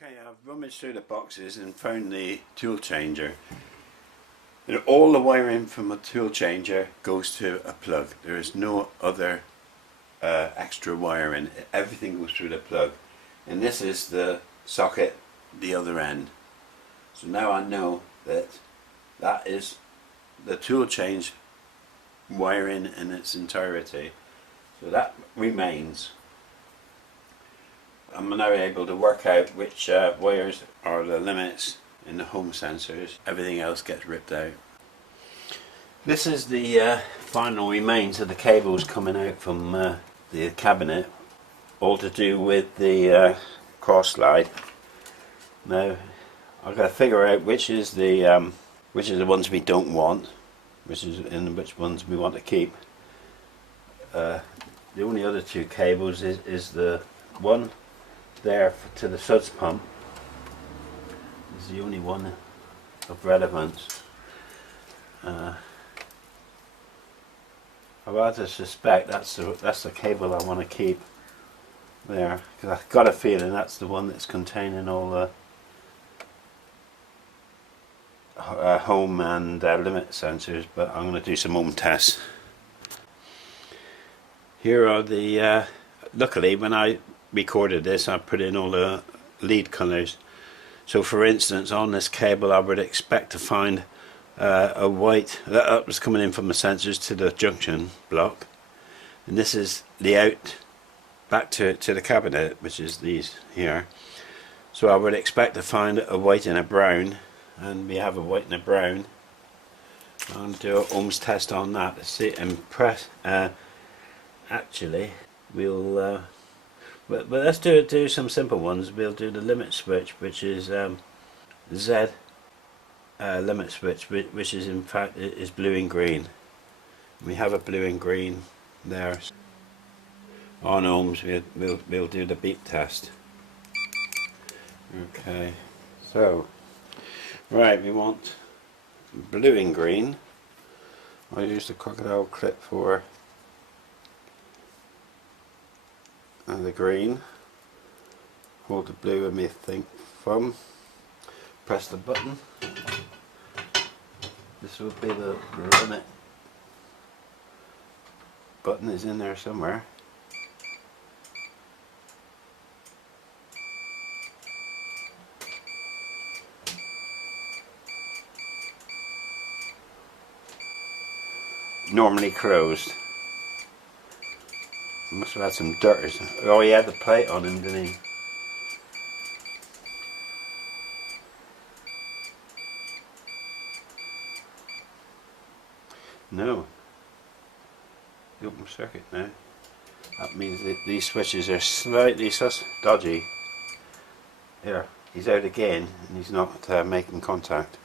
Okay, I've rummaged through the boxes and found the tool changer. And all the wiring from a tool changer goes to a plug. There is no other extra wiring. Everything goes through the plug. And this is the socket, the other end. So now I know that that is the tool change wiring in its entirety. So that remains. I'm now able to work out which wires are the limits in the home sensors. Everything else gets ripped out. This is the final remains of the cables coming out from the cabinet, all to do with the cross slide. Now I've got to figure out which is the ones we don't want, which ones we want to keep. The only other two cables is the one there to the suds pump. Is the only one of relevance. I rather suspect that's the cable I want to keep there, because I've got a feeling that's the one that's containing all the home and limit sensors, but I'm going to do some home tests. Here are the luckily when I recorded this I put in all the lead colours. So for instance, on this cable I would expect to find a white that was coming in from the sensors to the junction block, and this is the out back to the cabinet, which is these here. So I would expect to find a white and a brown, and we have a white and a brown. I'm going to do an ohms test on that to see and press. Actually we'll but let's do some simple ones. We'll do the limit switch, which is Z limit switch, which is in fact is blue and green. We have a blue and green there. On ohms we'll do the beep test. Okay, so right, we want blue and green. I'll use the crocodile clip for the green. Hold the blue with my thumb, press the button. This will be the limit button, is in there somewhere. Normally closed. Must have had some dirt or something. Oh, he had the plate on him, didn't he? No. The open circuit now. That means that these switches are slightly dodgy. Here, he's out again and he's not making contact.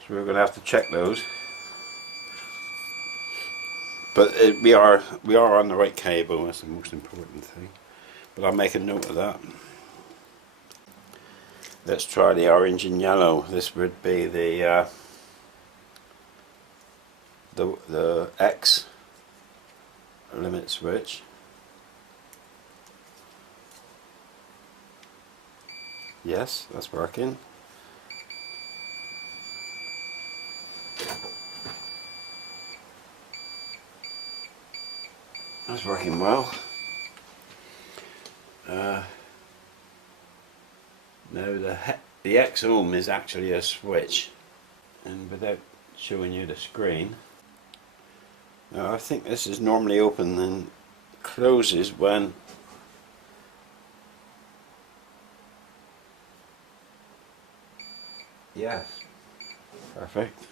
So we're going to have to check those. But we are on the right cable. That's the most important thing. But I'll make a note of that. Let's try the orange and yellow. This would be the X limit switch. Yes, that's working. That's working well. Now the X ohm is actually a switch, and without showing you the screen, now I think this is normally open and closes when yes, perfect.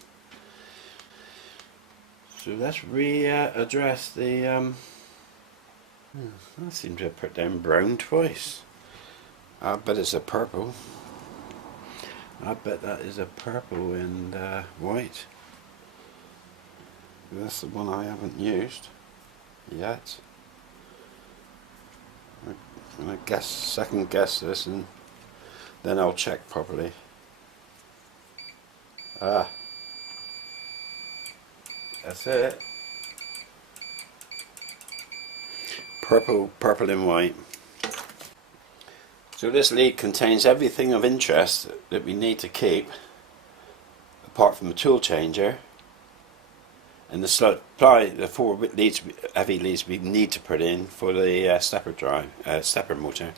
So let's readdress the I seem to have put down brown twice. I bet it's a purple. I bet that is a purple and white. That's the one I haven't used yet. I'm going to second guess this, and then I'll check properly. Ah, that's it. Purple and white. So this lead contains everything of interest that we need to keep, apart from the tool changer and the supply, the 4 leads, heavy leads we need to put in for the stepper motor.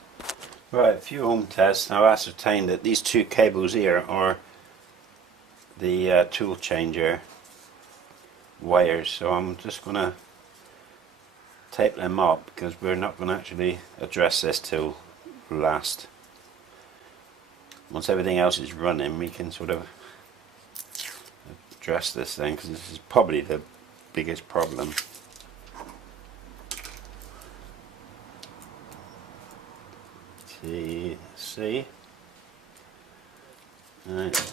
Right, a few home tests. I've ascertained that these 2 cables here are the tool changer wires, so I'm just going to tape them up because we're not going to actually address this till last. Once everything else is running, we can sort of address this thing, because this is probably the biggest problem. See? Right.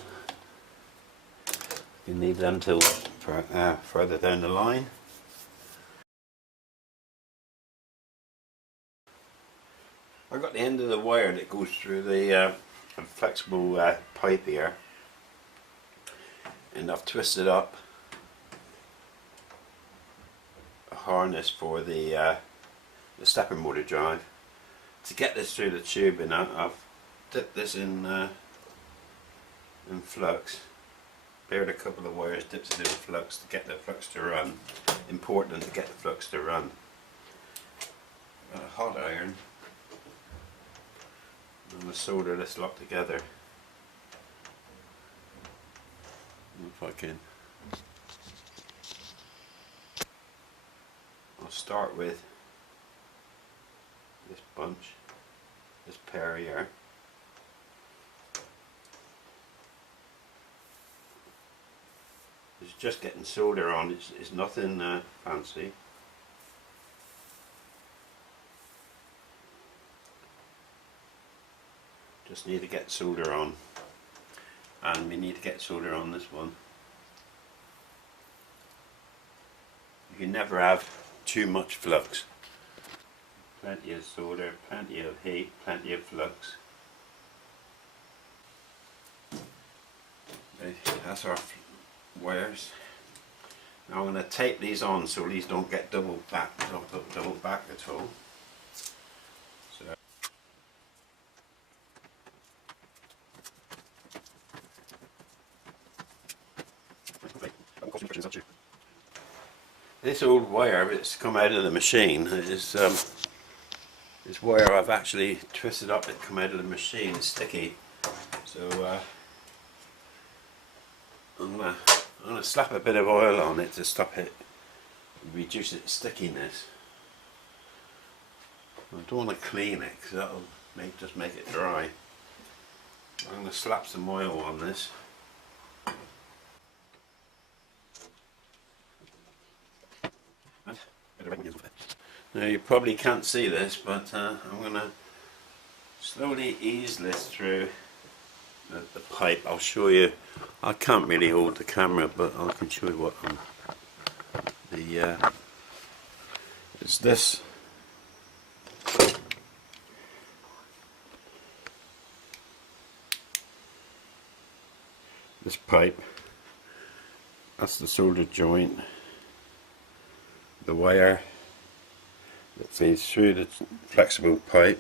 You need them till further down the line. I've got the end of the wire that goes through the flexible pipe here, and I've twisted up a harness for the stepper motor drive. To get this through the tube, and I've dipped this in flux, bared a couple of wires, dipped it in flux to get the flux to run. Important to get the flux to run. Got a hot iron. I'm going to solder this lot together. If I can. I'll start with this bunch, this pair here. It's just getting solder on, it's nothing fancy. Just need to get solder on, and we need to get solder on this one. You can never have too much flux. Plenty of solder, plenty of heat, plenty of flux. Okay, that's our wires. Now I'm going to tape these on so these don't get double back at all. So this old wire that's come out of the machine is this wire I've actually twisted up. It come out of the machine. It's sticky, so I'm gonna slap a bit of oil on it to stop it, reduce its stickiness. I don't want to clean it because that'll just make it dry. I'm going to slap some oil on this. Now you probably can't see this, but I'm going to slowly ease this through the pipe. I'll show you. I can't really hold the camera, but I can show you what it's this. This pipe, that's the solder joint, the wire that feeds through the flexible pipe,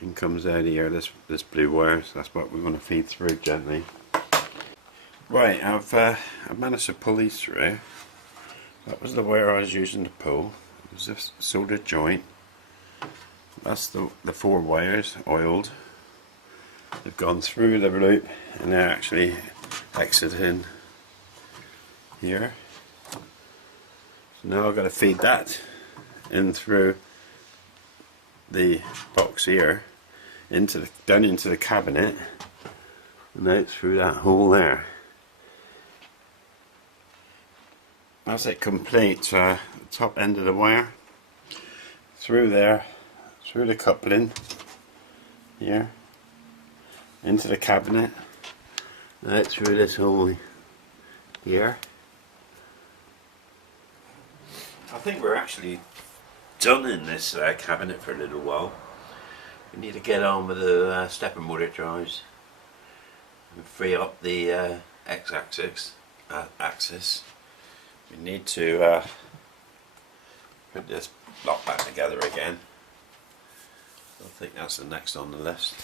and comes out here, this blue wire, so that's what we're going to feed through gently. Right, I've managed to pull these through. That was the wire I was using to pull. It was this solder joint. That's the 4 wires oiled. They've gone through the loop and they're actually exiting here. So now I've got to feed that in through the box here, down into the cabinet, and out through that hole there. As it completes the top end of the wire, through there, through the coupling here, into the cabinet, out through this hole here. I think we're actually done in this cabinet for a little while. We need to get on with the stepper motor drives and free up the x-axis. We need to put this block back together again. I think that's the next on the list.